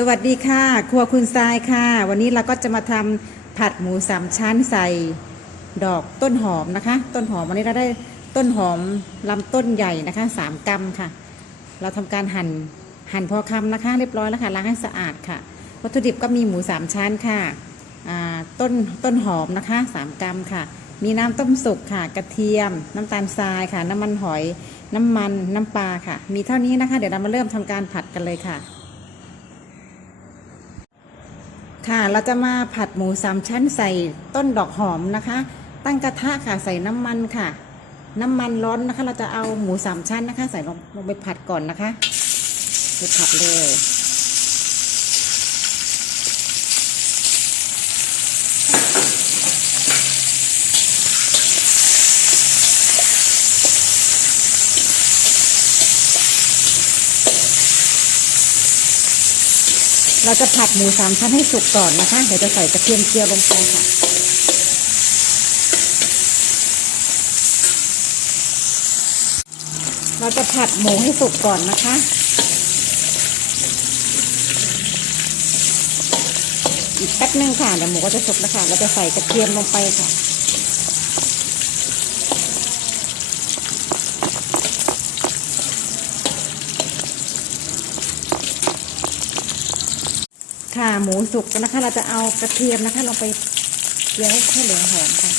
สวัสดีค่ะ ครัวคุณทรายค่ะ วันนี้เราก็จะมาทำผัดหมูสามชั้นใส่ดอกต้นหอมนะคะ ต้นหอมวันนี้เราได้ต้นหอมลำต้นใหญ่นะคะสามกำค่ะ เราทำการหั่นหั่นพอคำนะคะ เรียบร้อยแล้วค่ะล้างให้สะอาดค่ะ วัตถุดิบก็มีหมูสามชั้นค่ะต้นต้นหอมนะคะสามกำค่ะ มีน้ำต้มสุกค่ะ กระเทียม น้ำตาลทรายค่ะ น้ำมันหอย น้ำมัน น้ำปลาค่ะ มีเท่านี้นะคะ เดี๋ยวเรามาเริ่มทำการผัดกันเลยค่ะ ค่ะ เราจะมาผัดหมูสามชั้นใส่ต้นดอกหอมนะคะ ตั้งกระทะค่ะใส่น้ำมันค่ะ น้ำมันร้อนนะคะ เราจะเอาหมูสามชั้นนะคะ ใส่ลงลงไปผัดก่อนนะคะไปผัดเลย เราจะผัดหมูสามชั้นให้สุกก่อนนะคะ เดี๋ยวจะใส่กระเทียมเจียวลงไปค่ะ เราจะผัดหมูให้สุกก่อนนะคะอีกแป๊บนึงค่ะเดี๋ยวหมูก็จะสุกแล้วค่ะ เราจะใส่กระเทียมลงไปค่ะ ค่ะหมูสุกนะคะ เราจะเอากระเทียมนะคะลงไปเจียวให้ให้เหลืองหอมค่ะ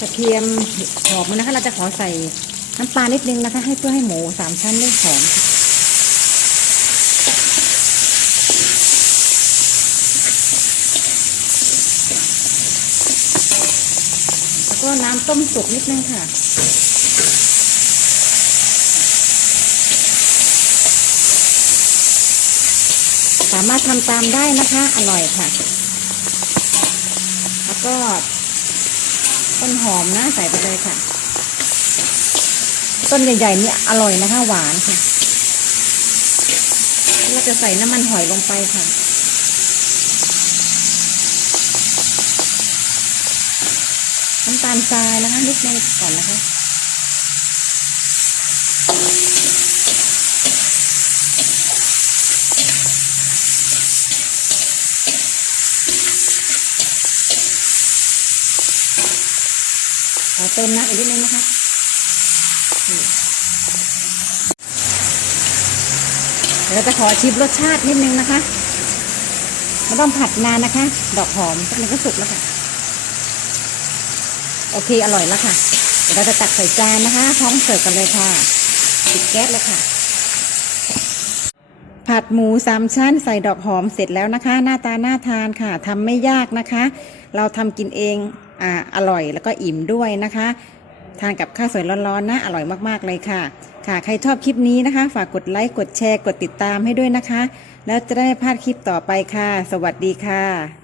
กระเทียมหอมนะคะ เราจะขอใส่ น้ำปลานิดนึงนะคะ ให้เพื่อให้หมูสามชั้นได้หอมแล้วก็น้ำต้มสุกนิดนึงค่ะสามารถทำตามได้นะคะ อร่อยค่ะ แล้วก็ต้นหอมนะใส่ไปเลยค่ะ ต้นใหญ่ๆนี่อร่อยนะคะ หวานค่ะเราจะใส่น้ำมันหอยลงไปค่ะน้ำตาลทรายนะคะนิดนึงก่อนนะคะขอเติมน้ำอีกนิดนึงนะคะ เดี๋ยวเราจะขอชิมรสชาตินิดนึงนะคะไม่ต้องผัดนานนะคะ ดอกหอมมันก็สุกแล้วค่ะ โอเคอร่อยแล้วค่ะ เดี๋ยวเราจะตักใส่จานนะคะ พร้อมเสิร์ฟกันเลยค่ะปิดแก๊สเลยค่ะ ผัดหมูสามชั้นใส่ดอกหอมเสร็จแล้วนะคะ หน้าตาน่าทานค่ะทำไม่ยากนะคะ เราทำกินเองออร่อยแล้วก็อิ่มด้วยนะคะ ทานกับข้าวสวยร้อนๆนะอร่อยมากๆเลยค่ะ ค่ะใครชอบคลิปนี้นะคะ ฝากกดไลค์กดแชร์กดติดตามให้ด้วยนะคะ แล้วจะได้ไม่พลาดคลิปต่อไปค่ะ สวัสดีค่ะ